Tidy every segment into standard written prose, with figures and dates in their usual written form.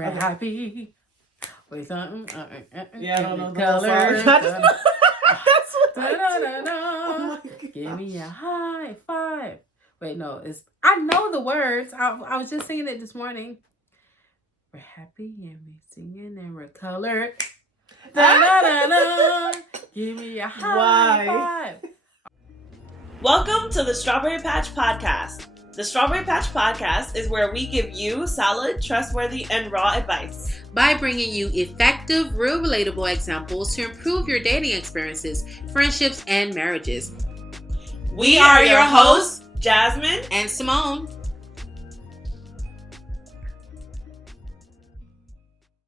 We're happy with something. Yeah, I don't know the color. That's what Oh give me a high five. Wait, no, I know the words. I was just singing it this morning. We're happy and we're singing and we're colored. Give me a high five. Welcome to the Strawberry Patch Podcast. The Strawberry Patch Podcast is where we give you solid, trustworthy, and raw advice by bringing you effective, real, relatable examples to improve your dating experiences, friendships, and marriages. We are your hosts, Jasmine and Simone.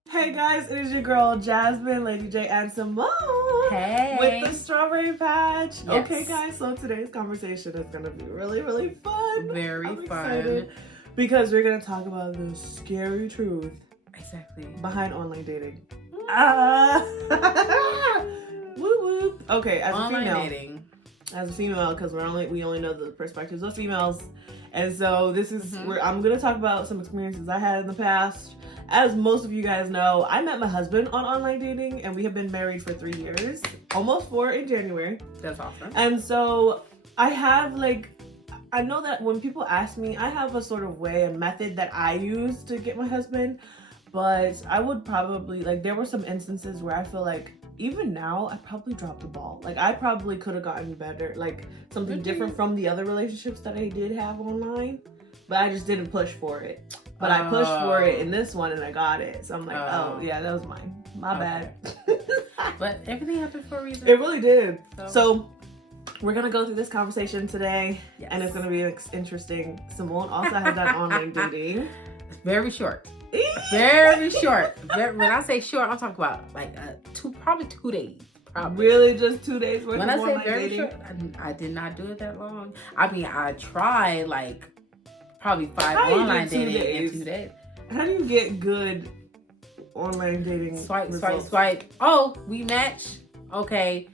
Hey guys, it is your girl Jasmine, Lady J, and Simone. Hey. With the Strawberry Patch. Yes. Okay, guys, so today's conversation is going to be really, really fun. Very I'm fun. Excited because we're going to talk about the scary truth exactly behind online dating. Woo woo. Okay, as online a female. dating. As a female, because we only know the perspectives of females. And so this is where I'm going to talk about some experiences I had in the past. As most of you guys know, I met my husband on online dating, and we have been married for 3 years, almost 4 in January. That's awesome. And so I have I know that when people ask me, I have a sort of way and method that I use to get my husband, but I would probably, there were some instances where I feel like even now, I probably dropped the ball. I probably could have gotten better, something different from the other relationships that I did have online, but I just didn't push for it. But I pushed for it in this one and I got it. So I'm like, oh yeah, that was mine. My bad. But everything happened for a reason. It really did. So we're going to go through this conversation today. Yes. And it's going to be interesting. Simone also has done online dating. Very short. Very short. When I say short, I'm talking about probably 2 days. Probably. Really, just 2 days worth when of I say online very dating? short, I did not do it that long. I mean, I tried probably 5 online dating in 2 days. How do you get good online dating results? Swipe. Oh, we match. Okay.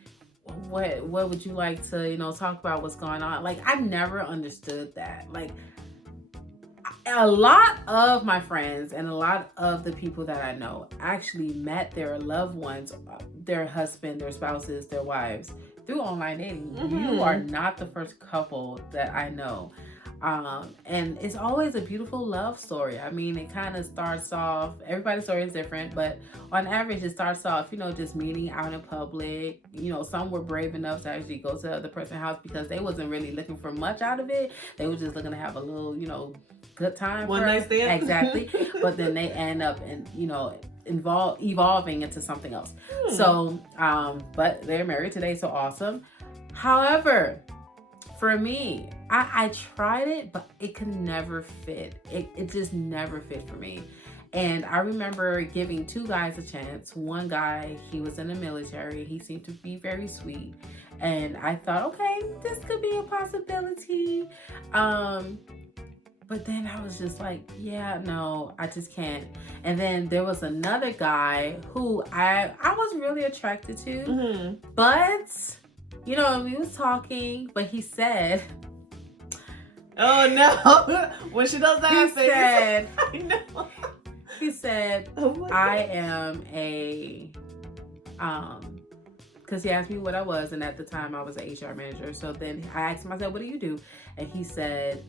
What would you like to, talk about what's going on? I never understood that. A lot of my friends and a lot of the people that I know actually met their loved ones, their husband, their spouses, their wives through online dating. Mm-hmm. You are not the first couple that I know. And it's always a beautiful love story. I mean, it kind of starts off, everybody's story is different, but on average, it starts off, just meeting out in public. Some were brave enough to actually go to the other person's house because they wasn't really looking for much out of it. They were just looking to have a little, good time. One night stand. Exactly. But then they end up evolving into something else. So, but they're married today, so awesome. However, for me, I tried it, but it could never fit. It just never fit for me. And I remember giving 2 guys a chance. One guy, he was in the military. He seemed to be very sweet. And I thought, okay, this could be a possibility. But then I was just like, yeah, no, I just can't. And then there was another guy who I was really attracted to. Mm-hmm. But, we was talking, but he said... Oh, no. When she does that, he said, I know. He said, I am a... Because he asked me what I was, and at the time I was an HR manager. So then I asked him, I said, what do you do? And he said...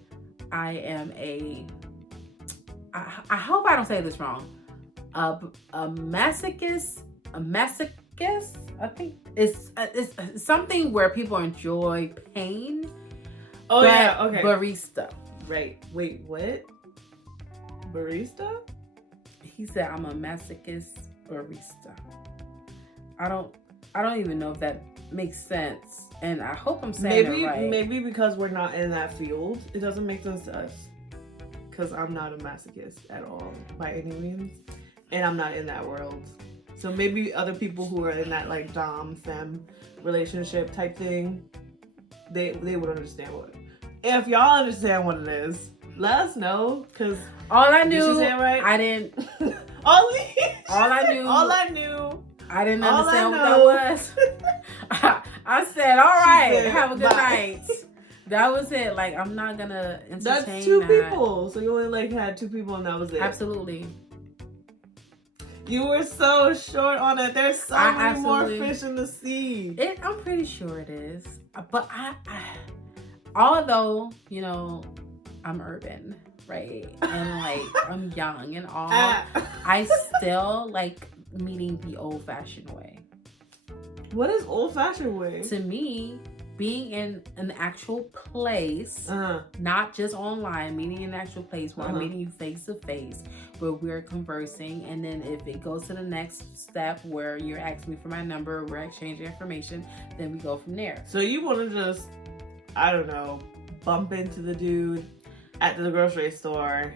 I am I hope I don't say this wrong. A masochist. I think it's something where people enjoy pain. Oh yeah, okay. Barista. Right. Wait, what? Barista? He said I'm a masochist barista. I don't even know if that makes sense. And I hope I'm saying it right. Maybe because we're not in that field, it doesn't make sense to us. Because I'm not a masochist at all, by any means. And I'm not in that world. So maybe other people who are in that dom-fem relationship type thing, they would understand what. If y'all understand what it is, let us know. Because all I knew, did she say it right? I didn't. all I knew. I didn't understand what that was. I said, all right, have a good night. That was it. I'm not gonna entertain That's 2 people. So you only had 2 people and that was it. Absolutely. You were so short on it. There's so many more fish in the sea. I'm pretty sure it is. But I although, you know, I'm urban, right? And like I'm young and all, I still like meeting the old-fashioned way. What is old-fashioned way? To me, being in an actual place, not just online, meeting in an actual place where I'm meeting you face to face, where we're conversing, and then if it goes to the next step where you're asking me for my number, we're exchanging information, then we go from there. So you want to just, I don't know, bump into the dude at the grocery store,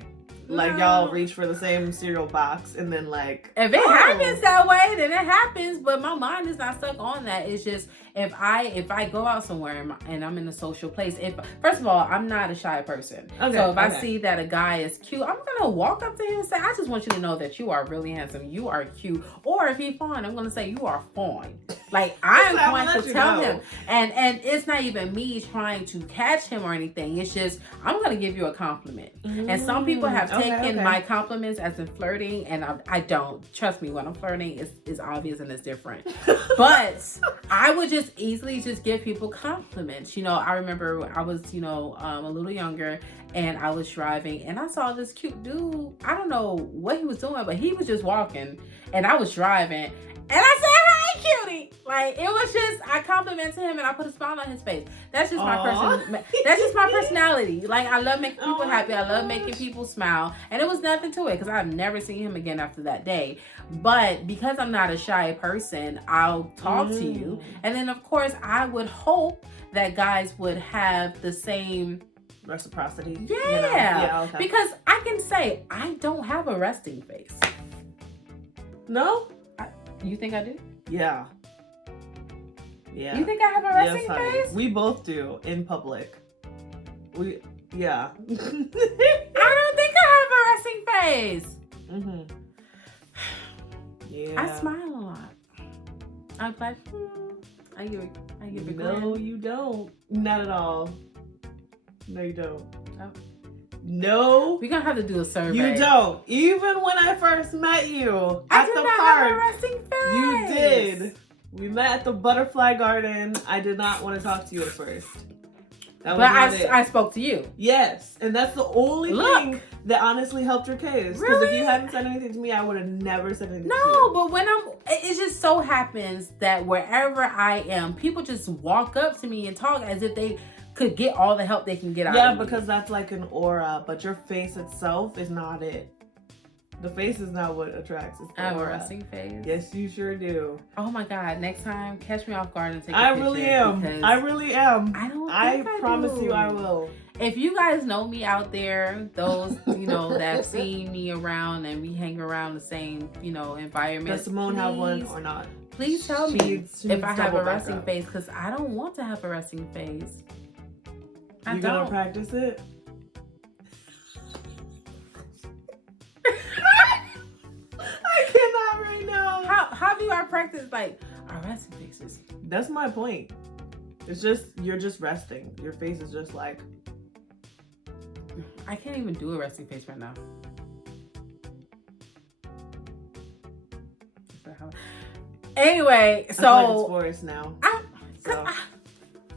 like y'all reach for the same cereal box, and then like, if it happens that way, then it happens. But my mind is not stuck on that. It's just if I go out somewhere and I'm in a social place, first of all, I'm not a shy person. So if I see that a guy is cute, I'm gonna walk up to him and say, I just want you to know that you are really handsome, you are cute. Or if he's fine, I'm gonna say you are fine. Like I'm going to tell him, and it's not even me trying to catch him or anything. It's just I'm gonna give you a compliment. And some people have taken my compliments as in flirting, and I don't. Trust me, when I'm flirting, it's obvious and it's different. But I would just easily just give people compliments. You know, I remember I was, you know, a little younger, and I was driving, and I saw this cute dude. I don't know what he was doing, but he was just walking, and I was driving, and I said, "Hi, cutie!" Like it was just, I complimented him, and I put a smile on his face. That's just my person. That's just my personality. Like I love making people happy. I love making people smile, and it was nothing to it because I've never seen him again after that day. But because I'm not a shy person, I'll talk to you, and then of course I would hope that guys would have the same reciprocity. Yeah, you know? Yeah, okay. Because I can say I don't have a resting face. No, you think I do? Yeah. Yeah. You think I have a resting face? We both do in public. Yeah. I don't think I have a resting face. Yeah. I smile a lot. I'm like, I give a No, you don't. Not at all. No, you don't. Oh. No. We're gonna have to do a survey. You don't. Even when I first met you I at did the not park. have a resting face. You did. We met at the butterfly garden. I did not want to talk to you at first. But I spoke to you. Yes, and that's the only thing that honestly helped your case. Because if you hadn't said anything to me, I would have never said anything to you. No, but when it just so happens that wherever I am, people just walk up to me and talk as if they could get all the help they can get out of me. Yeah, because that's like an aura, but your face itself is not it. The face is not what attracts. It's the I have aura. a resting face. Yes, you sure do. Oh my God! Next time, catch me off guard and take a I picture. really am. I really am. I promise you, I will. If you guys know me out there, those you know that have seen me around and we hang around the same environment. Does Simone have one or not? Please tell me if I have a resting face, because I don't want to have a resting face. You gonna practice it? I cannot right now. How do I practice like our resting faces? That's my point. It's just you're just resting. Your face is just like. I can't even do a resting face right now. Anyway, so voice now.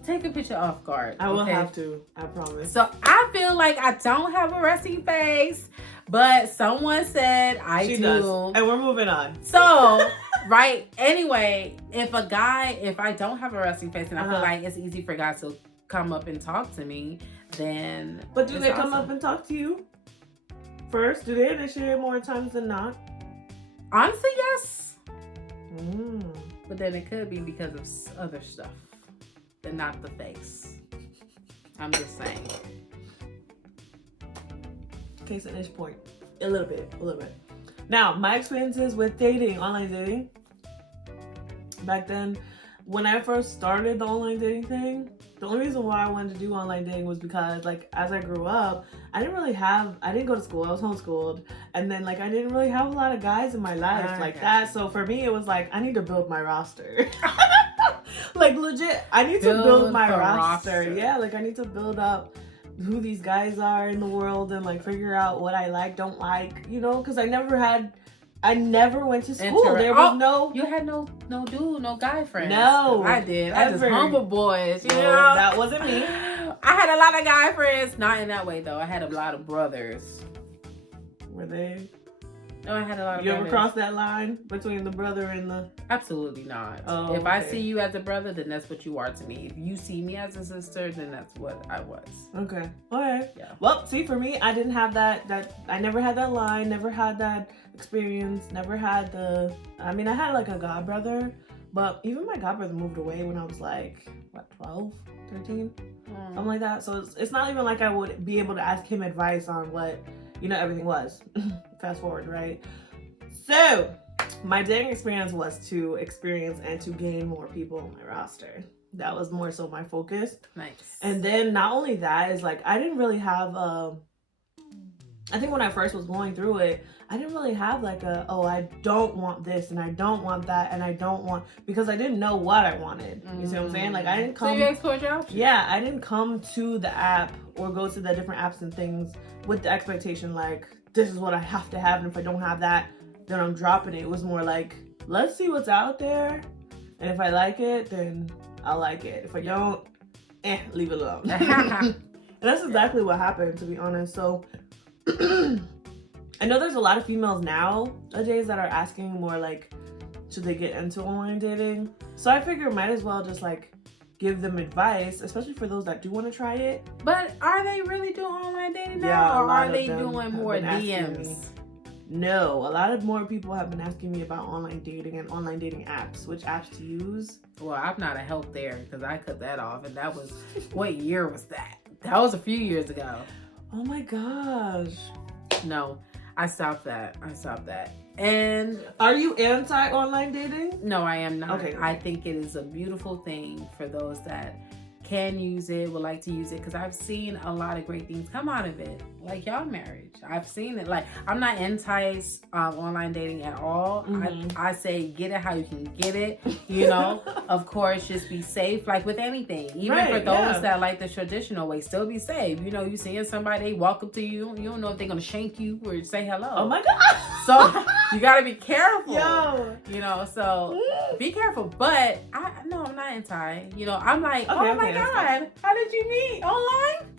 Take a picture off guard. I will have to. I promise. So I feel like I don't have a resting face, but someone said she do. Does. And we're moving on. So, right. Anyway, if I don't have a resting face and I feel like it's easy for guys to come up and talk to me, then. But do they come up and talk to you first? Do they initiate more times than not? Honestly, yes. But then it could be because of other stuff. And not the face. I'm just saying. Case in this point. A little bit. Now, my experiences with dating, online dating. Back then, when I first started the online dating thing, the only reason why I wanted to do online dating was because, like, as I grew up, I didn't go to school. I was homeschooled. And then, like, I didn't really have a lot of guys in my life like that. So for me, it was like, I need to build my roster. Like, legit, I need to build my roster. Yeah, like, I need to build up who these guys are in the world and, like, figure out what I like, don't like, because I never had I never went to school. There was no. You had no dude, no guy friends. No, I did. I just ever. humble boys. You No, know, that wasn't me. I had a lot of guy friends. Not in that way though. I had a lot of brothers. Were they? No, I had a lot of You brothers. ever cross that line between the brother and the? Absolutely not. Oh, if I okay. see you as a brother, then that's what you are to me. If you see me as a sister, then that's what I was. Okay. All right. Yeah. Well, see, for me, I didn't have that. I never had that line. Never had that experience. Never had the. I mean, I had like a god brother, but even my god brother moved away when I was like what, 12, 13, something like that. So it's not even like I would be able to ask him advice on what everything was. Fast forward, right? So my dating experience was to experience and to gain more people on my roster. That was more so my focus. Nice. And then not only that is like I didn't really have I think when I first was going through it, I didn't really have like I don't want this and I don't want that and I don't want, because I didn't know what I wanted. You see what I'm saying? Like I didn't come. So you explored your options. Yeah, I didn't come to the app or go to the different apps and things with the expectation like this is what I have to have, and if I don't have that, then I'm dropping it. It was more like, let's see what's out there, and if I like it, then I'll like it. If I don't, leave it alone. And that's exactly what happened, to be honest. So I know there's a lot of females nowadays that are asking more like, should they get into online dating? So I figure might as well just like give them advice, especially for those that do want to try it. But are they really doing online dating now, Yeah, a or lot are of they them doing have more been asking me. DMs? No, a lot of more people have been asking me about online dating and online dating apps, which apps to use. Well, I'm not a help there because I cut that off, and that was what year was that? That was a few years ago. Oh my gosh. No, I stopped that. And Are you anti-online dating? no, I am not. Okay. I think it is a beautiful thing for those that can use it, would like to use it, because I've seen a lot of great things come out of it, like y'all marriage. I've seen it. Like, I'm not anti online dating at all. Mhm. I say get it how you can get it. Of course, just be safe. Like with anything, even Right, for those yeah. that like the traditional way, still be safe. You seeing somebody, they walk up to you, you don't know if they're gonna shank you or say hello. Oh my god. So you gotta be careful. Yo. So be careful. But I'm not anti. I'm like, Okay, oh my okay, that's god, how did you meet online?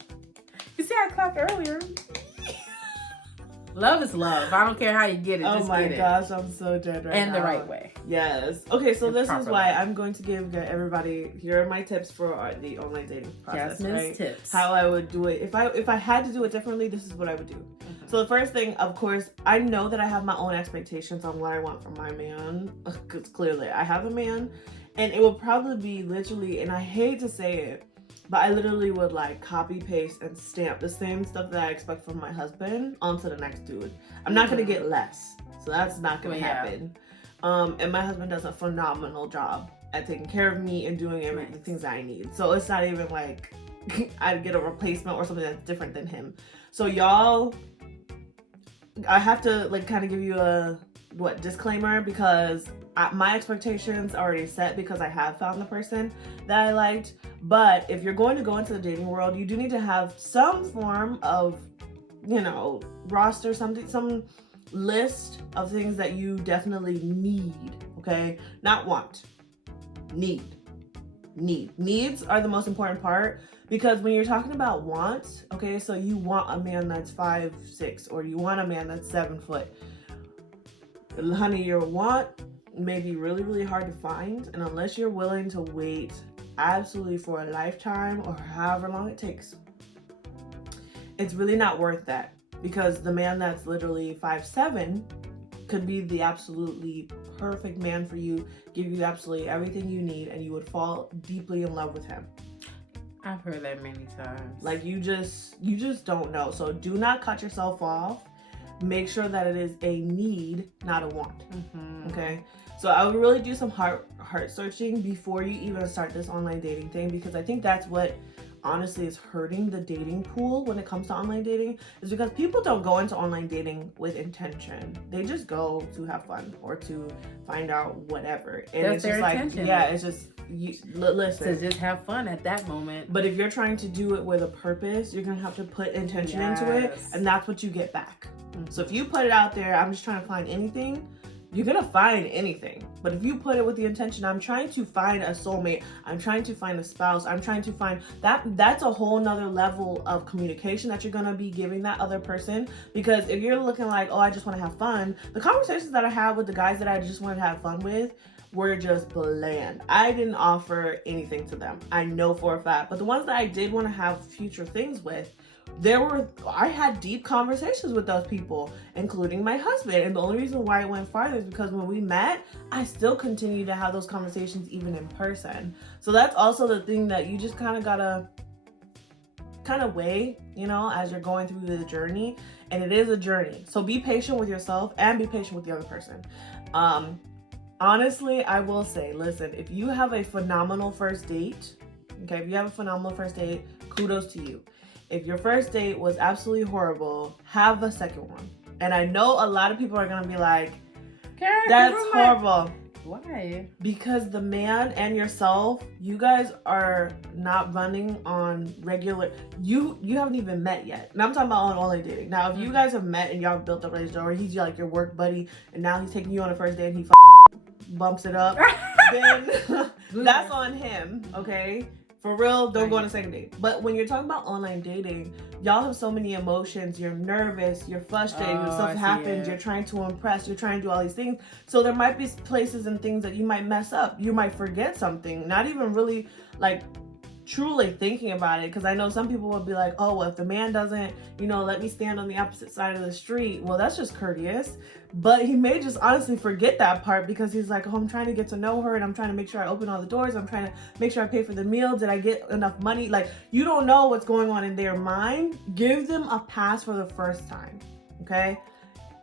You see, I clapped earlier. Love is love. I don't care how you get it. Oh just my get it. gosh, I'm so dead right And now. the right way. Yes. Okay, so And this is properly. why I'm going to give everybody, here are my tips for the online dating process, Jasmine's right? tips. How I would do it. If I had to do it differently, this is what I would do. Mhm. So the first thing, of course, I know that I have my own expectations on what I want from my man, because clearly I have a man, and it will probably be literally, and I hate to say it, but I literally would like copy, paste, and stamp the same stuff that I expect from my husband onto the next dude. I'm not gonna get less, so that's not gonna Well, yeah. happen. And my husband does a phenomenal job at taking care of me and doing the Nice. things that I need. So it's not even like I'd get a replacement or something that's different than him. So y'all, I have to like kind of give you a disclaimer, because my expectations are already set because I have found the person that I liked. But if you're going to go into the dating world, you do need to have some form of, roster, some list of things that you definitely need, okay? Not want, need. Needs are the most important part, because when you're talking about wants, okay, so you want a man that's 5'6", or you want a man that's 7 foot. Honey, your want may be really, really hard to find, and unless you're willing to wait absolutely for a lifetime or however long it takes, it's really not worth that, because the man that's literally 5'7" could be the absolutely perfect man for you, give you absolutely everything you need, and you would fall deeply in love with him. I've heard that many times. Like you just don't know. So do not cut yourself off. Make sure that it is a need, not a want. Mhm. Okay, so I would really do some heart searching before you even start this online dating thing, because I think that's what honestly is hurting the dating pool when it comes to online dating, is because people don't go into online dating with intention. They just go to have fun or to find out whatever, and That's it's their just like, intention. yeah, it's just listen. To just have fun at that moment. But if you're trying to do it with a purpose, you're gonna have to put intention into it, Yes. and that's what you get back. So if you put it out there, I'm just trying to find anything, you're gonna find anything. But if you put it with the intention, I'm trying to find a soulmate, I'm trying to find a spouse, I'm trying to find that's a whole nother level of communication that you're gonna be giving that other person. Because if you're looking like, oh, I just want to have fun, the conversations that I have with the guys that I just wanted to have fun with were just bland. I didn't offer anything to them, I know for a fact. But the ones that I did want to have future things with, I had deep conversations with those people, including my husband. And the only reason why it went farther is because when we met, I still continue to have those conversations even in person. So that's also the thing that you just kind of gotta weigh, as you're going through the journey. And it is a journey. So be patient with yourself and be patient with the other person. Honestly, I will say, listen, if you have a phenomenal first date, kudos to you. If your first date was absolutely horrible, have a second one. And I know a lot of people are going to be like, Karen, that's horrible. Why? Because the man and yourself, you guys are not running on regular, you haven't even met yet. And I'm talking about on online dating. Now, if you guys have met and y'all built up a relationship, or he's like your work buddy, and now he's taking you on a first date and he bumps it up, then that's on him, okay? For real, don't go on a second date. But when you're talking about online dating, y'all have so many emotions. You're nervous, you're frustrated, stuff happens, you're trying to impress, you're trying to do all these things. So there might be places and things that you might mess up. You might forget something, not even really truly thinking about it. Because I know some people will be like, oh, well, if the man doesn't, let me stand on the opposite side of the street, well, that's just courteous. But he may just honestly forget that part because he's like, oh, I'm trying to get to know her and I'm trying to make sure I open all the doors. I'm trying to make sure I pay for the meal. Did I get enough money? You don't know what's going on in their mind. Give them a pass for the first time, okay?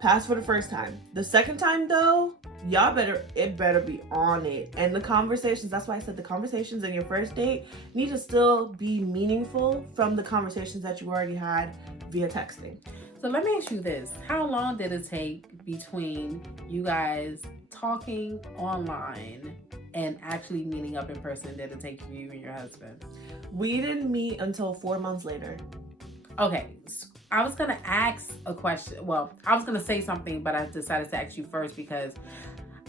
Pass for the first time. The second time, though, it better be on it. And the conversations, that's why I said the conversations in your first date need to still be meaningful from the conversations that you already had via texting. So let me ask you this. How long did it take between you guys talking online and actually meeting up in person? Did it take you and your husband? We didn't meet until 4 months later. Okay. So I was going to ask a question. Well, I was going to say something, but I decided to ask you first because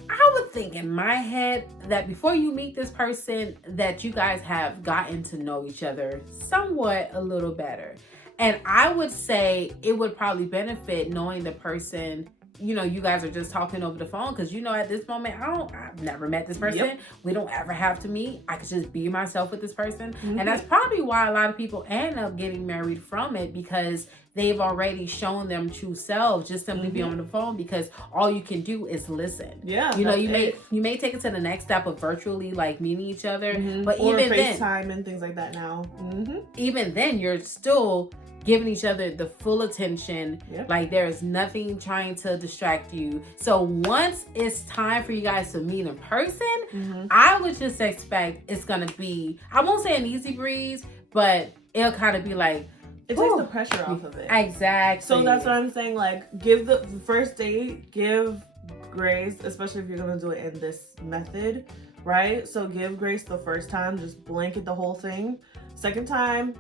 I would think in my head that before you meet this person that you guys have gotten to know each other somewhat a little better. And I would say it would probably benefit knowing the person, you guys are just talking over the phone. Because, at this moment, I've never met this person. Yep. We don't ever have to meet. I could just be myself with this person. Mm-hmm. And that's probably why a lot of people end up getting married from it, because they've already shown them true selves, just simply be on the phone, because all you can do is listen. Yeah. You may take it to the next step of virtually meeting each other. Mm-hmm. But or even FaceTime and things like that now. Mm-hmm. Even then, you're still giving each other the full attention. Yep. There is nothing trying to distract you. So once it's time for you guys to meet in person, I would just expect it's gonna be, I won't say an easy breeze, but it'll kind of be it takes the pressure off of it. Exactly. So that's what I'm saying. Give the first date, give grace, especially if you're gonna do it in this method, right? So give grace the first time, just blanket the whole thing. Second time,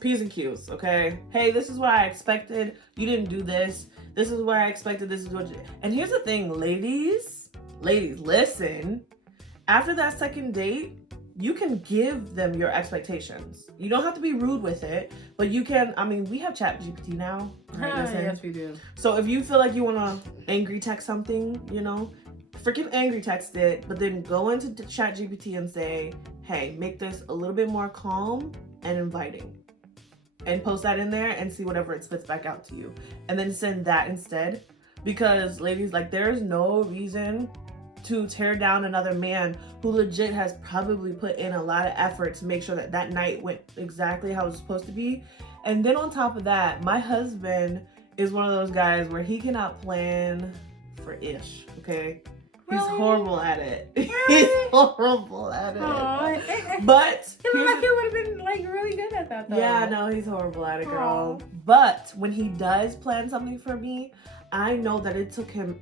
P's and Q's, okay? Hey, this is what I expected. You didn't do this. This is what I expected. This is what And here's the thing, ladies, listen. After that second date, you can give them your expectations. You don't have to be rude with it, but you can, we have ChatGPT now. Right? Yes, we do. So if you feel like you want to angry text something, freaking angry text it, but then go into ChatGPT and say, hey, make this a little bit more calm and inviting. And post that in there and see whatever it spits back out to you. And then send that instead. Because ladies, there's no reason to tear down another man who legit has probably put in a lot of effort to make sure that that night went exactly how it was supposed to be. And then on top of that, my husband is one of those guys where he cannot plan for ish, okay? He's horrible at it. Really? He's horrible at it. Aww. But he looked like he would have been really good at that though. Yeah, no, he's horrible at it, girl. But when he does plan something for me, I know that it took him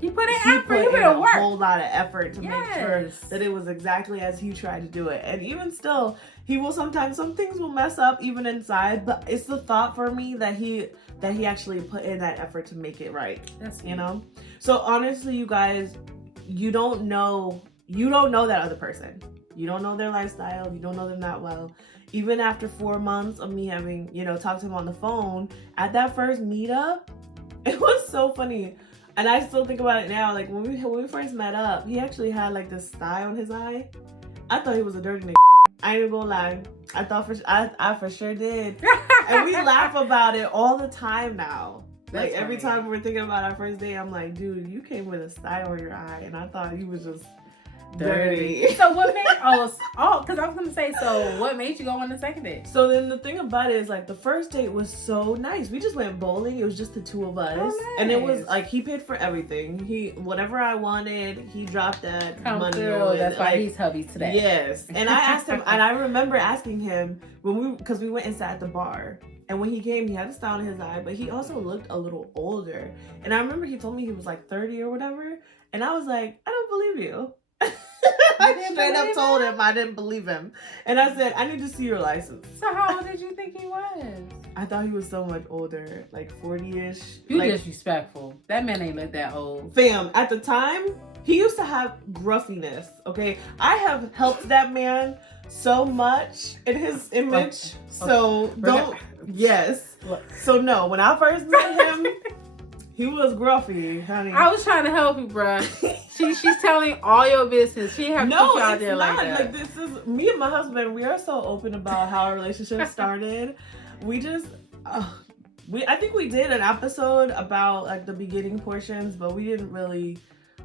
he put in effort. He put in a whole lot of effort to make sure that it was exactly as he tried to do it. And even still, he will sometimes, some things will mess up even inside, but it's the thought for me that that he actually put in that effort to make it right. That's you know. So honestly, you guys, you don't know that other person. You don't know their lifestyle. You don't know them that well. Even after 4 months of me having, talked to him on the phone, at that first meetup, it was so funny. And I still think about it now. Like when we first met up, he actually had like this sty on his eye. I thought he was a dirty nigga. I ain't gonna lie. I for sure did. And we laugh about it all the time now. Like every time we're thinking about our first date, I'm like, dude, you came with a sty on your eye, and I thought he was just dirty. So what made because I was gonna say, so what made you go on the second date? So then the thing about it is, like, the first date was so nice. We just went bowling. It was just the two of us. Oh, nice. And it was like he paid for everything. Whatever I wanted, he dropped that money through. on. That's why he's hubby today. Yes. And I asked him, and I remember asking him because we went and sat at the bar. And when he came, he had a star in his eye, but he also looked a little older. And I remember he told me he was like 30 or whatever. And I was like, I don't believe you. I straight up told him I didn't believe him. And I said, I need to see your license. So how old did you think he was? I thought he was so much older, like 40-ish. You like, disrespectful. That man ain't look that old. Fam, at the time, he used to have gruffiness, okay? I have helped that man so much in his image. So yes. So no, when I first met him, he was gruffy, honey. I was trying to help you, bruh. She's telling all your business. She have to put you out there not. like that. Like, this is me and my husband. We are so open about how our relationship started. We just, I think we did an episode about like the beginning portions, but we didn't really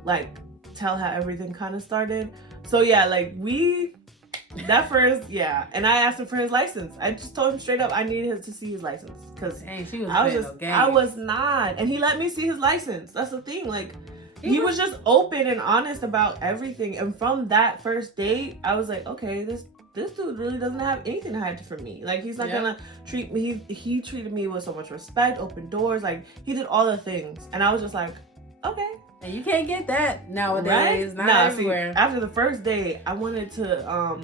like tell how everything kind of started. So yeah, like that first, yeah. And I asked him for his license. I just told him straight up I needed to see his license because I was not, and he let me see his license. That's the thing, like. He was just open and honest about everything. And from that first date, I was like, okay, this dude really doesn't have anything to hide from me. Like, he's not gonna treat me, he treated me with so much respect, open doors, like, he did all the things. And I was just like, okay. And you can't get that nowadays, right? not everywhere. See, after the first date, I wanted to,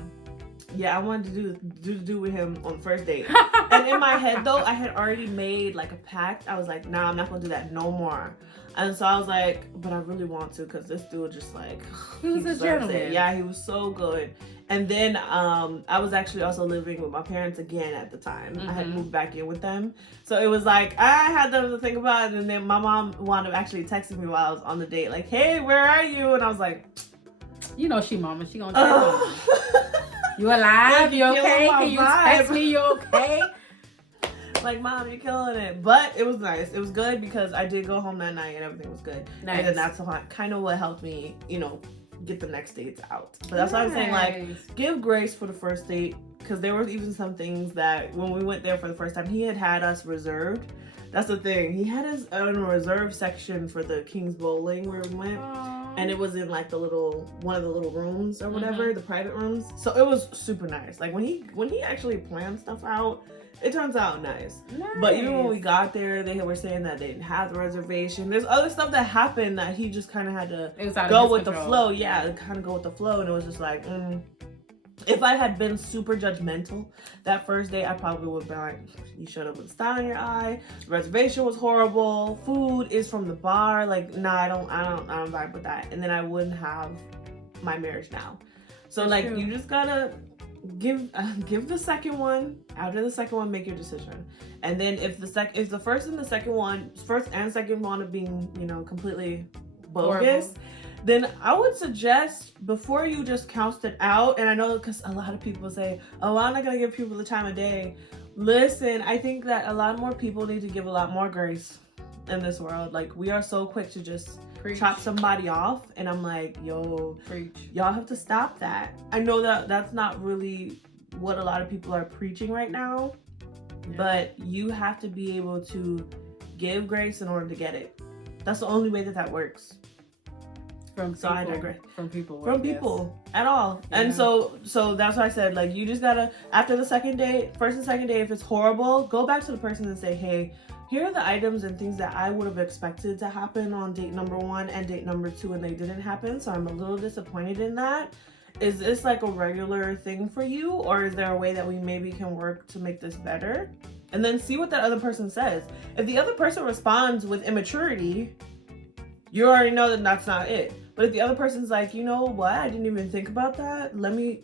do with him on the first date. And in my head, though, I had already made, like, a pact. I was like, nah, I'm not gonna do that no more. And so I was like, but I really want to, because this dude just like, he was a gentleman. Yeah, he was so good. And then I was actually also living with my parents again at the time. I had moved back in with them. So it was like, I had them to think about it. And then my mom wound up actually texting me while I was on the date, like, hey, where are you? And I was like, you know she mama, she gonna tell me. You alive? You okay? Can you text me? You okay? Like, Mom, you're killing it. But it was nice. It was good because I did go home that night and everything was good. Nice. And then that's kind of what helped me, get the next dates out. But that's why I'm saying, like, give grace for the first date, because there were even some things that when we went there for the first time, he had us reserved. That's the thing. He had us in a reserved section for the King's Bowling where we went. Aww. And it was in like one of the little rooms or whatever, the private rooms. So it was super nice. Like when he actually planned stuff out, it turns out nice. But even when we got there, they were saying that they didn't have the reservation. There's other stuff that happened that he just kind of had to go with the flow. Yeah, kind of go with the flow. And it was just like, if I had been super judgmental that first day, I probably would have been like, you showed up with a star in your eye. The reservation was horrible. Food is from the bar. Like, nah, I don't vibe with that. And then I wouldn't have my marriage now. So that's like, true. You just gotta give the second one. After the second one, make your decision. And then if the first and second one are being, completely bogus, horrible, then I would suggest before you just count it out, and I know because a lot of people say, oh, I'm not going to give people the time of day. Listen, I think that a lot more people need to give a lot more grace in this world. Like, we are so quick to just chop somebody off, and I'm like, yo, y'all have to stop that. I know that that's not really what a lot of people are preaching right now, but you have to be able to give grace in order to get it. That's the only way that works. I digress. From people at all. Yeah. And so that's why I said, like, you just gotta, after the first and second day, if it's horrible, go back to the person and say, hey, here are the items and things that I would have expected to happen on date number 1 and date number 2, and they didn't happen, so I'm a little disappointed in that. Is this like a regular thing for you, or is there a way that we maybe can work to make this better? and then see what that other person says. If the other person responds with immaturity, you already know that that's not it. But if the other person's like, you know what, I didn't even think about that.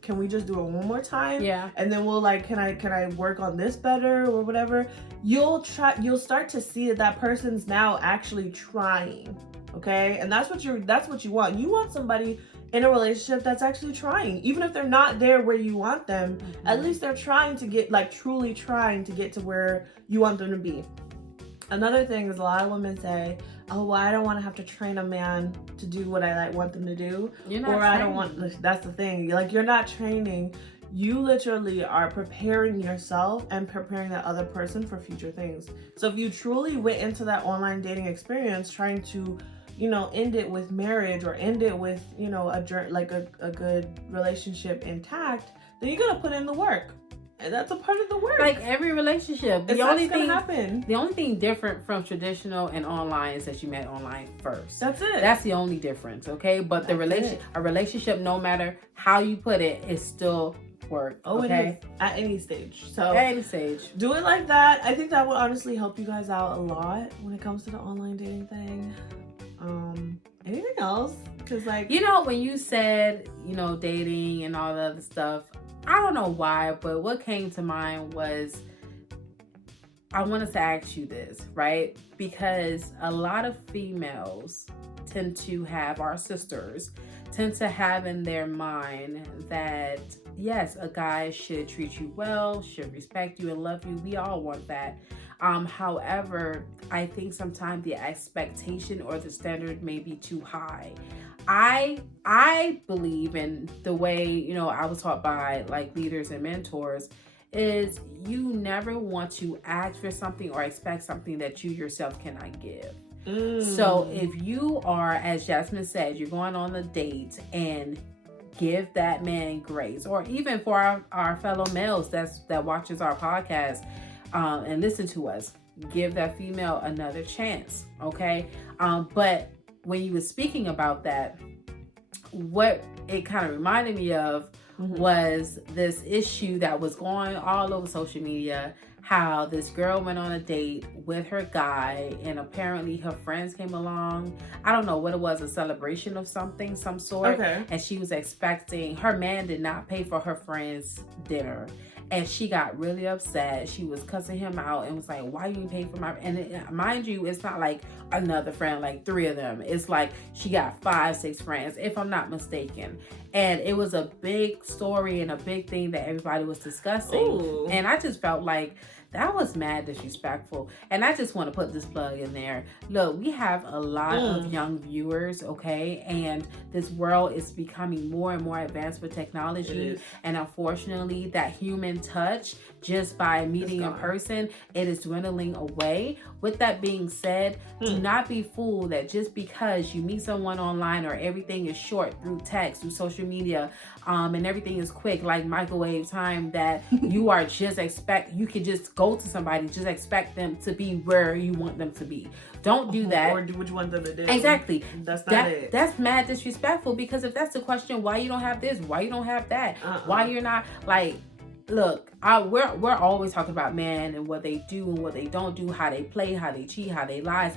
Can we just do it one more time? Yeah. And then we'll like, can I work on this better or whatever? You'll start to see that person's now actually trying. Okay? And that's what you want. You want somebody in a relationship that's actually trying. Even if they're not there where you want them, at least they're trying to get, like, truly trying to get to where you want them to be. Another thing is a lot of women say, oh, well, I don't want to have to train a man to do what I want them to do. You're not or training. I don't want, that's the thing. Like, you're not training. You literally are preparing yourself and preparing that other person for future things. So if you truly went into that online dating experience trying to, you know, end it with marriage or end it with, you know, a good relationship intact, then you gotta put in the work. And that's a part of the work. Like every relationship, the only thing different from traditional and online is that you met online first. That's it. That's the only difference, okay? But a relationship, no matter how you put it, is still work. Oh, okay? It is at any stage. So at any stage, do it like that. I think that will honestly help you guys out a lot when it comes to the online dating thing. Anything else? Because, like, you know, when you said, you know, dating and all the other stuff, I don't know why, but what came to mind was I wanted to ask you this, right? Because a lot of females tend to have, our sisters tend to have in their mind that, yes, a guy should treat you well, should respect you and love you. We all want that. However, I think sometimes the expectation or the standard may be too high. I believe in the way, you know, I was taught by like leaders and mentors is you never want to ask for something or expect something that you yourself cannot give. So if you are, as Jasmine said, you're going on a date and give that man grace, or even for our fellow males that watches our podcast and listen to us, give that female another chance, okay? But when you were speaking about that, what it kind of reminded me of was this issue that was going all over social media, how this girl went on a date with her guy and apparently her friends came along. I don't know what it was, a celebration of something, some sort. Okay. And she was expecting, her man did not pay for her friend's dinner. And she got really upset. She was cussing him out and was like, why you didn't pay for my... And mind you, it's not like another friend, like 3 of them. It's like she got 5, 6 friends, if I'm not mistaken. And it was a big story and a big thing that everybody was discussing. Ooh. And I just felt like that was mad disrespectful. And I just want to put this plug in there. Look, we have a lot of young viewers, okay? And this world is becoming more and more advanced with technology. And unfortunately, that human touch, just by meeting in person, it is dwindling away. With that being said, do not be fooled that just because you meet someone online or everything is short through text, through social media, and everything is quick, like microwave time, that you are just you can just go to somebody, just expect them to be where you want them to be. Don't do that. Or do what you want them to do. Exactly. That's not it. That's mad disrespectful, because if that's the question, why you don't have this, why you don't have that, why you're not, like, look, we're always talking about men and what they do and what they don't do, how they play, how they cheat, how they lie,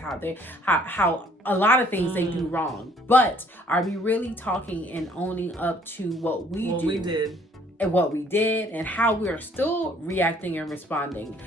how a lot of things they do wrong. But are we really talking and owning up to what we did and what we did and how we're still reacting and responding?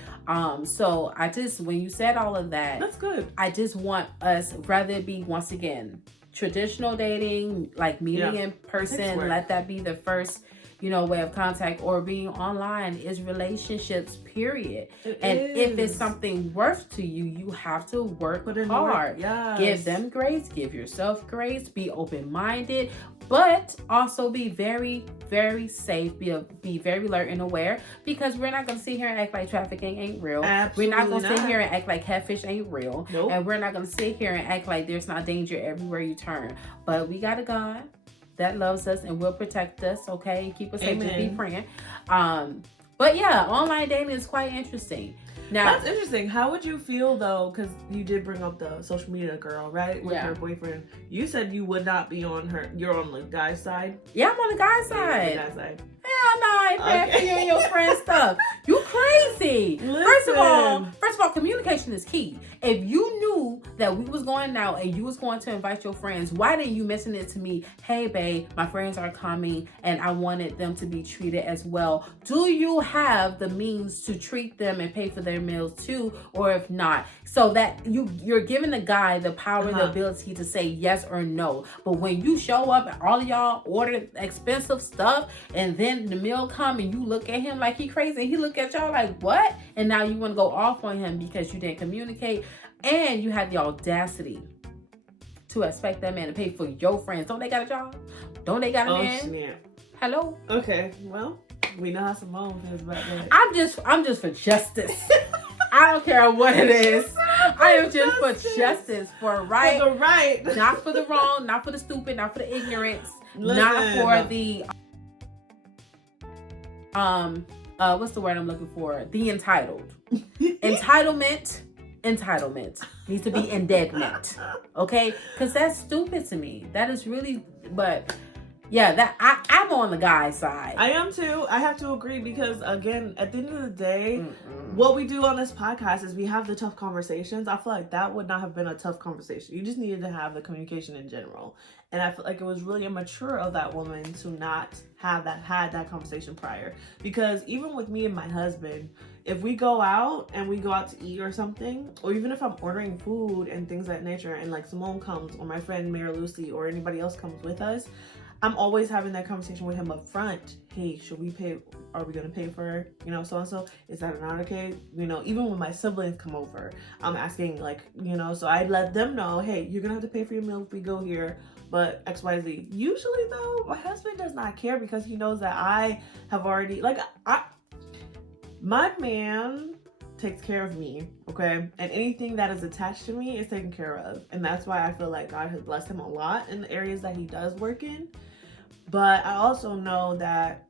So when you said all of that, that's good. I just want us, rather it be, once again, traditional dating, like meeting in person, let that be the first, you know, way of contact, or being online, is relationships, period. If it's something worth to you, you have to work hard. Yes. Give them grace, give yourself grace, be open-minded, but also be very, very safe, be very alert and aware, because we're not going to sit here and act like trafficking ain't real. Absolutely we're not going to sit not. here and act like catfish ain't real. Nope. And we're not going to sit here and act like there's not danger everywhere you turn. But we got a God that loves us and will protect us, okay, and keep us safe. Just be praying. But yeah, online dating is quite interesting. Now, That's interesting. How would you feel though? Because you did bring up the social media girl, right? With her boyfriend. You said you would not be on her. You're on the guy's side. yeah, I'm on the guy's side. Yeah, on the guy's side. Hell no, I ain't paying for you and your friend stuff. You crazy. Listen. First of all, communication is key. If you knew that we was going out and you was going to invite your friends, why didn't you mention it to me? Hey, babe, my friends are coming and I wanted them to be treated as well. Do you have the means to treat them and pay for their meals too? Or if not, so that you're giving the guy the power, the ability to say yes or no. But when you show up and all of y'all order expensive stuff and then the meal come and you look at him like he crazy, and he look at y'all like, what? And now you want to go off on him because you didn't communicate and you had the audacity to expect that man to pay for your friends. Don't they got a job? Don't they got a man? Snap. Hello? Okay, well, we know how Simone feels about that. I'm just for justice. I don't care what it is. I am just for justice, for right, for the right, not for the wrong, not for the stupid, not for the ignorance, Listen. not for the what's the word I'm looking for? The entitled. Entitlement needs to be indebtedness. Okay? Because that's stupid to me. That is really, but yeah, that I'm on the guy's side. I am too. I have to agree because again, at the end of the day, what we do on this podcast is we have the tough conversations. I feel like that would not have been a tough conversation. You just needed to have the communication in general. And I feel like it was really immature of that woman to not had that conversation prior. Because even with me and my husband, if we go out and we go out to eat or something, or even if I'm ordering food and things of that nature, and like Simone comes or my friend Mary Lucy or anybody else comes with us, I'm always having that conversation with him up front. Hey, should we pay? Are we going to pay for, so-and-so? Is that not okay? Even when my siblings come over, I'm asking so I let them know, hey, you're going to have to pay for your meal if we go here, but XYZ. Usually though, my husband does not care because he knows that I have already, my man takes care of me, okay? And anything that is attached to me is taken care of. And that's why I feel like God has blessed him a lot in the areas that he does work in. But I also know that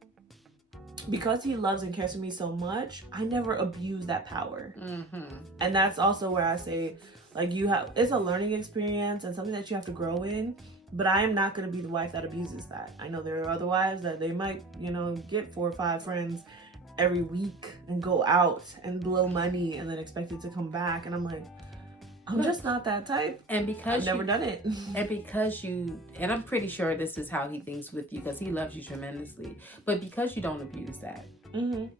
because he loves and cares for me so much, I never abuse that power. And that's also where I say, it's a learning experience and something that you have to grow in. But I am not going to be the wife that abuses that. I know there are other wives that they might, get 4 or 5 friends every week and go out and blow money and then expect it to come back. And I'm like, I'm just not that type. And because I've never done it. And I'm pretty sure this is how he thinks with you because he loves you tremendously. But because you don't abuse that,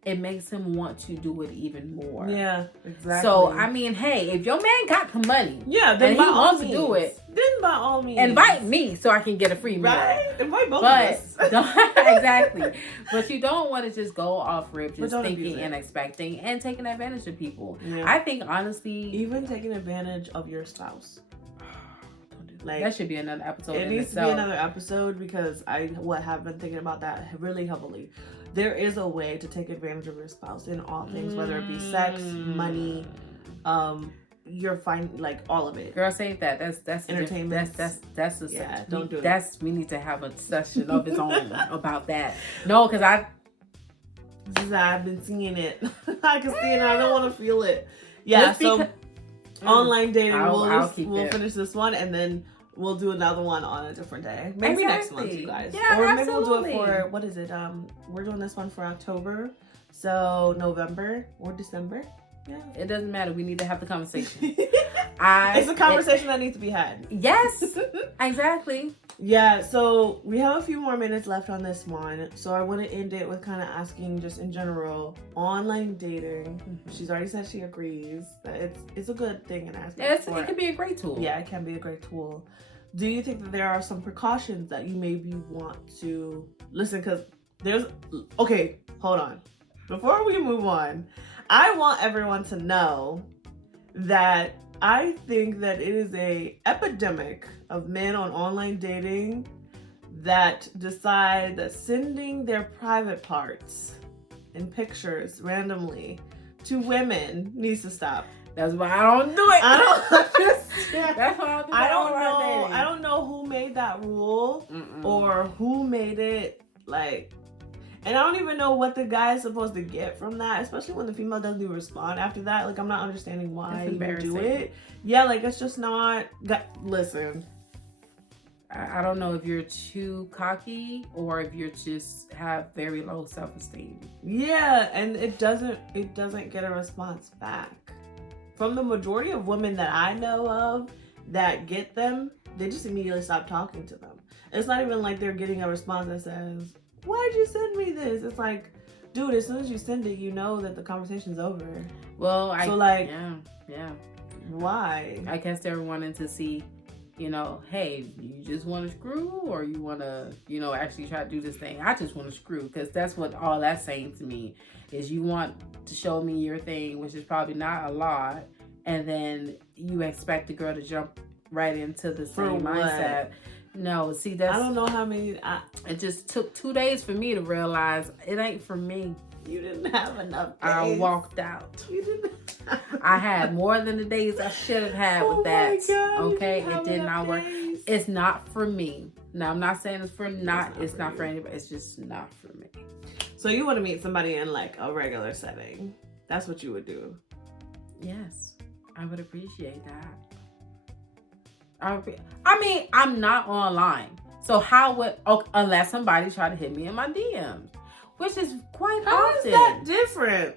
it makes him want to do it even more. Yeah, exactly. So, I mean, hey, if your man got the money then and he wants to do it, then by all means. Invite me so I can get a free meal. Right? Invite both of us. Exactly. But you don't want to just go off rip, just thinking and expecting and taking advantage of people. Yeah. I think, honestly... Even taking advantage of your spouse. That should be another episode. It needs to be another episode because I have been thinking about that really heavily. There is a way to take advantage of your spouse in all things, whether it be sex, money, you're fine, all of it. Girl, save that. That's entertainment. That's don't do it. We need to have a session of its own about that. No, because I've been seeing it. I can see it. I don't want to feel it. Yeah. Online dating. We'll finish this one and then we'll do another one on a different day. Maybe next month, you guys. Yeah, or maybe we'll do it for, what is it? We're doing this one for October. So November or December. Yeah. It doesn't matter. We need to have the conversation. It's a conversation that needs to be had. Yes. Exactly. Yeah, so we have a few more minutes left on this one. So I want to end it with kind of asking just in general, online dating. She's already said she agrees that it's a good thing and aspect. Yes, it can be a great tool. Yeah, it can be a great tool. Do you think that there are some precautions that you maybe want to listen? Because okay, hold on. Before we move on, I want everyone to know that I think that it is a epidemic of men on online dating that decide that sending their private parts and pictures randomly to women needs to stop. That's why I don't do it. I don't understand. That's why I don't know. I don't know who made that rule or who made it And I don't even know what the guy is supposed to get from that, especially when the female doesn't even respond after that. Like, I'm not understanding why you do it. Yeah, like, it's just not... Listen. I don't know if you're too cocky or if you just have very low self-esteem. Yeah, and it doesn't get a response back. From the majority of women that I know of that get them, they just immediately stop talking to them. It's not even like they're getting a response that says, why'd you send me this? It's like, dude, as soon as you send it, you know that the conversation's over. Well, yeah. Why? I guess they're wanting to see, you know, hey, you just want to screw or you want to, you know, actually try to do this thing. I just want to screw, because that's what all that's saying to me is you want to show me your thing, which is probably not a lot, and then you expect the girl to jump right into the same mindset. No, see, that's... I don't know how many... It just took 2 days for me to realize it ain't for me. You didn't have enough days. I walked out. You didn't have I had more than the days I should have had with that. God, okay, it did not work. Days. It's not for me. Now, I'm not saying it's not for anybody. It's just not for me. So you want to meet somebody in like a regular setting? That's what you would do? Yes, I would appreciate that. I mean, I'm not online. So how would... unless somebody try to hit me in my DMs. Which is quite How often. is that different?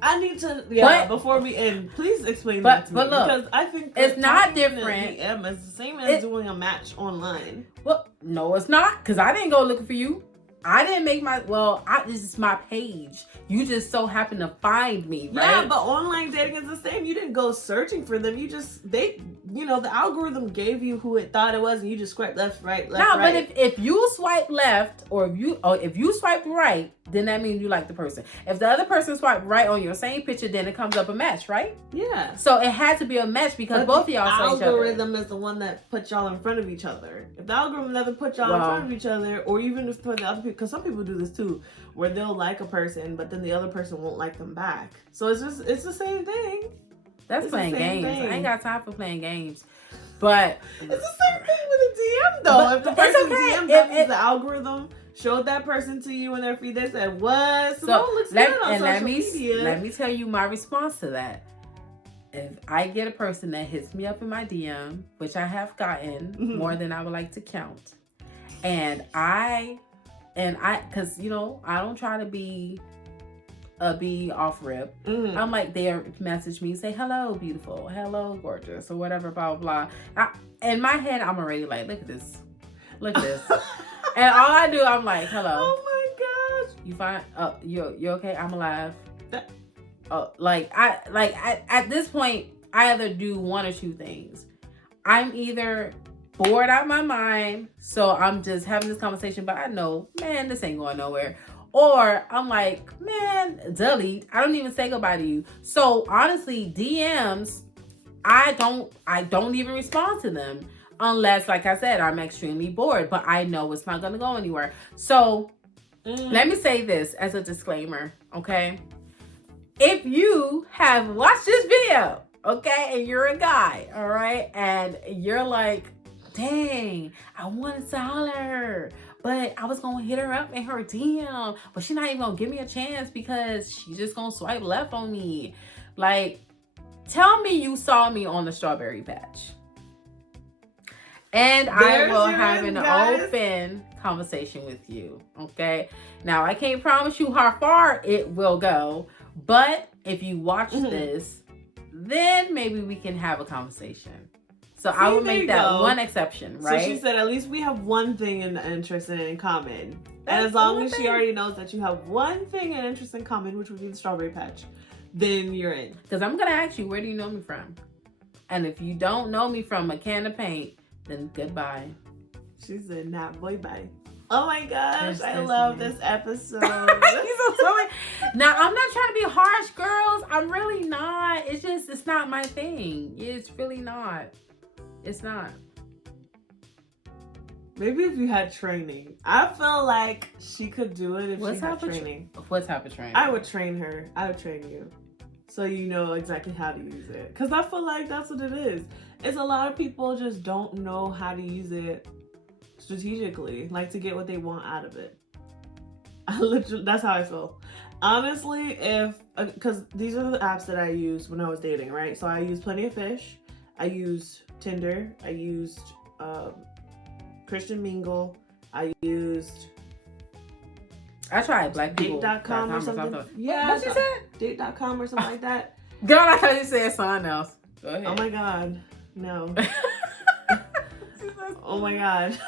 I need to, before we end, please explain that to me. Look, because I think it's not different. DM is the same as doing a match online. Well, no, it's not, because I didn't go looking for you. I didn't make this is my page. You just so happen to find me, right? Yeah, but online dating is the same. You didn't go searching for them. The algorithm gave you who it thought it was, and you just swipe left, right. But if you swipe left or if you swipe right, then that means you like the person. If the other person swiped right on your same picture, then it comes up a match, right? Yeah. So it had to be a match because both of y'all saw each other. The algorithm is the one that puts y'all in front of each other. If the algorithm doesn't put y'all in front of each other, or even if put the other people, because some people do this too, where they'll like a person, but then the other person won't like them back. So it's the same thing. That's playing games. I ain't got time for playing games. But it's the same thing with a DM though. If the person DM'd them, the algorithm showed that person to you in their feed, they said, what? So looks good on social media. Let me tell you my response to that. If I get a person that hits me up in my DM, which I have gotten more than I would like to count, and because I don't try to be off rip. I'm like, they message me, say hello beautiful, hello gorgeous, or whatever, blah blah blah. In my head, I'm already like, look at this, and all I do, I'm like, hello. Oh my gosh. You fine? You okay? I'm alive. At this point, I either do one or two things. I'm either bored out of my mind, so I'm just having this conversation, but I know, man, this ain't going nowhere. Or I'm like, man, delete. I don't even say goodbye to you. So honestly, DMs, I don't even respond to them unless, like I said, I'm extremely bored, but I know it's not going to go anywhere. So let me say this as a disclaimer, okay? If you have watched this video, okay, and you're a guy, all right, and you're like, dang, I wanted to holler at her, but I was gonna hit her up in her DM, but she's not even gonna give me a chance because she's just gonna swipe left on me. Like, tell me you saw me on the Strawberry Patch, and I will have an open conversation with you, okay? Now, I can't promise you how far it will go, but if you watch this, then maybe we can have a conversation. So I would make that one exception, right? So she said, at least we have one thing in interest in common. And as long as she already knows that you have one thing in interest in common, which would be the Strawberry Patch, then you're in. Because I'm going to ask you, where do you know me from? And if you don't know me from a can of paint, then goodbye. She said, nah, boy, bye. Oh my gosh, I love this episode. Now, I'm not trying to be harsh, girls. I'm really not. It's not my thing. It's really not. It's not. Maybe if you had training. I feel like she could do it if she had training. What type of training? I would train her. I would train you. So you know exactly how to use it. Because I feel like that's what it is. It's a lot of people just don't know how to use it strategically. Like to get what they want out of it. That's how I feel. Honestly, because these are the apps that I used when I was dating, right? So I used Plenty of Fish, I used Tinder, I used Christian Mingle, I used... I tried Black People. Date.com or something. Yeah. What you said? Date.com or something like that. Girl, I thought you said something else. Go ahead. Oh my God. No. Oh my God.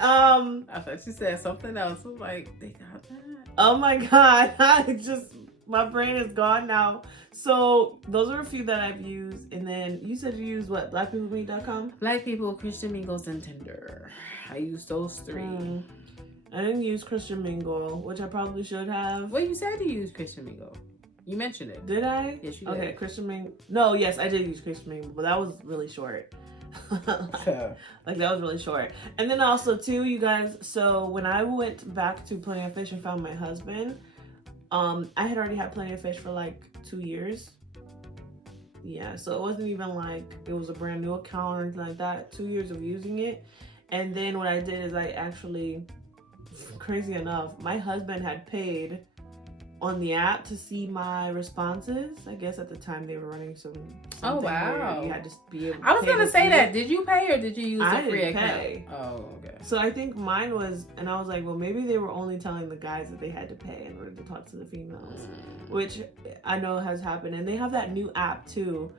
I thought you said something else. I was like, they got that. Oh my God. My brain is gone now. So those are a few that I've used. And then you said you used what? BlackPeopleMeet.com? Black People, Christian Mingles, and Tinder. I used those 3. I didn't use Christian Mingle, which I probably should have. Well, you said you used Christian Mingle. You mentioned it. Did I? Yes, you did. Okay, Christian Mingle. No, yes, I did use Christian Mingle, but that was really short. Like, that was really short. And then also, too, you guys, so when I went back to Plenty of Fish and found my husband, I had already had Plenty of Fish for like 2 years. Yeah, so it wasn't even like it was a brand new account or anything like that. 2 years of using it. And then what I did is I actually... crazy enough, my husband had paid on the app to see my responses. I guess at the time they were running something Oh wow! You had to be able to I was gonna say that. it. Did you pay or did you use I a free didn't account? pay. Oh, okay. So I think mine was, and I was like, well, maybe they were only telling the guys that they had to pay in order to talk to the females, which I know has happened. And they have that new app too.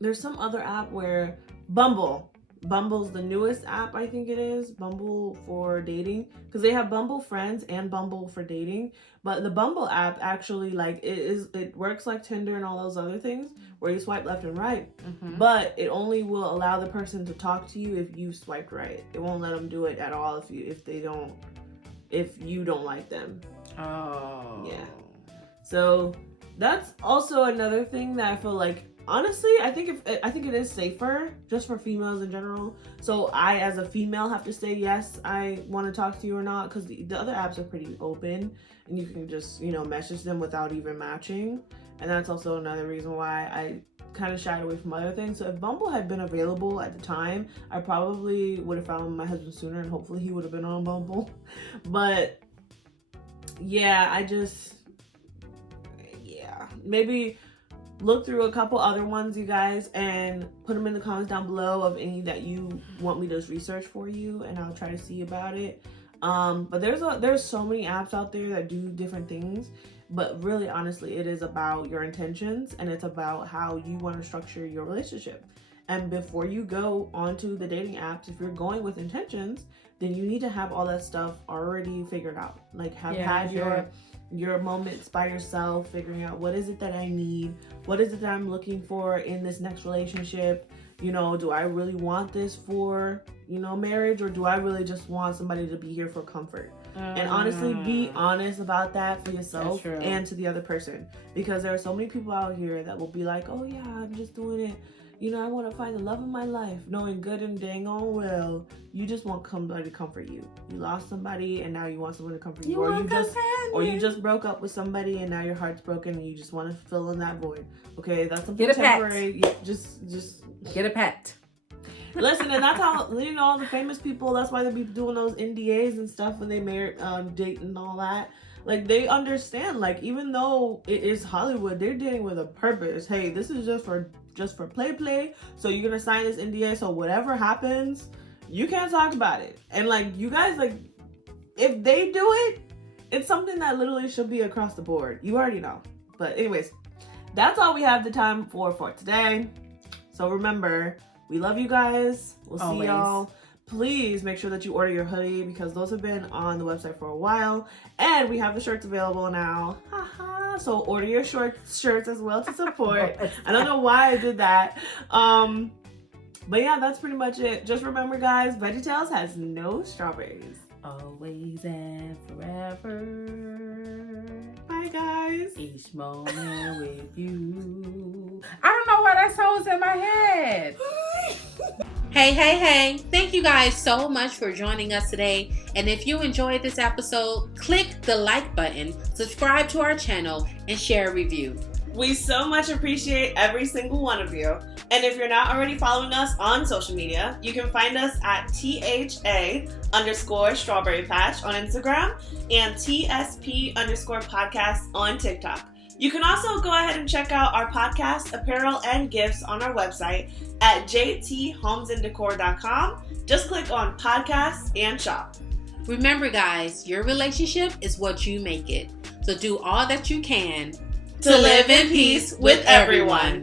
There's some other app where Bumble's the newest app, I think it is. Bumble for dating, because they have Bumble Friends and Bumble for dating. But the Bumble app actually, like, it works like Tinder and all those other things where you swipe left and right. But it only will allow the person to talk to you if you swiped right. It won't let them do it at all if you don't like them. Oh. Yeah. So that's also another thing that I feel like, honestly, I think it is safer just for females in general. So I, as a female, have to say yes, I want to talk to you or not, because the other apps are pretty open and you can just, message them without even matching. And that's also another reason why I kind of shied away from other things. So if Bumble had been available at the time, I probably would have found my husband sooner and hopefully he would have been on Bumble. But yeah, maybe look through a couple other ones, you guys, and put them in the comments down below of any that you want me to research for you, and I'll try to see about it. But there's so many apps out there that do different things, but really, honestly, it is about your intentions, and it's about how you want to structure your relationship. And before you go onto the dating apps, if you're going with intentions, then you need to have all that stuff already figured out. Like, had your moments by yourself, figuring out what is it that I need, what is it that I'm looking for in this next relationship. Do I really want this for, marriage, or do I really just want somebody to be here for comfort? And honestly, be honest about that for yourself and to the other person, because there are so many people out here that will be like, oh yeah, I'm just doing it, I want to find the love of my life, knowing good and dang on well you just want somebody to comfort you. You lost somebody and now you want someone to comfort you, or you just broke up with somebody and now your heart's broken and you just want to fill in that void. Okay, that's something temporary. Yeah, just get a pet. Listen, and that's how, all the famous people, that's why they be doing those NDAs and stuff when they marry, date and all that. Like, they understand, like, even though it is Hollywood, they're dating with a purpose. Hey, this is just for play. So you're gonna sign this NDA, so whatever happens, you can't talk about it. And like, you guys, like, if they do it, it's something that literally should be across the board. You already know. But anyways, that's all we have the time for today. So remember, we love you guys. We'll see y'all. Please make sure that you order your hoodie, because those have been on the website for a while, and we have the shirts available now. So order your shirts as well to support. I don't know why I did that. But yeah, that's pretty much it. Just remember, guys, VeggieTales has no strawberries. Always and forever. Bye, guys. Each moment with you. I don't know why that song's in my head. Hey. Thank you guys so much for joining us today. And if you enjoyed this episode, click the like button, subscribe to our channel, and share a review. We so much appreciate every single one of you. And if you're not already following us on social media, you can find us at THA_Strawberry Patch on Instagram and TSP_podcast on TikTok. You can also go ahead and check out our podcast, apparel, and gifts on our website at jthomesandecor.com. Just click on podcasts and shop. Remember, guys, your relationship is what you make it. So do all that you can to live in peace with everyone.